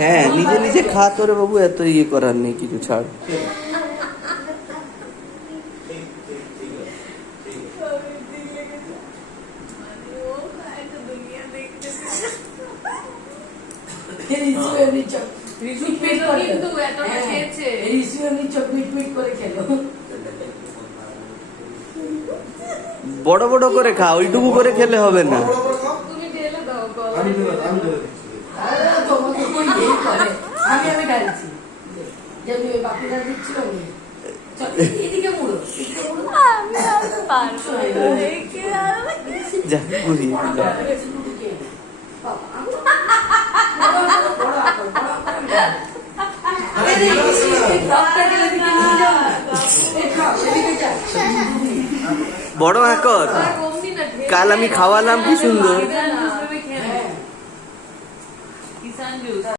হ্যাঁ নিজে নিজে খা তোরে বাবু, এত ইয়ে করার নেই কিছু, ছাড়। বড় বড় করে খা, ওইটুকু করে খেলে হবে না। যা ঘুরিয়ে বড় হাকর, কাল আমি খাওয়ালাম কি সুন্দর।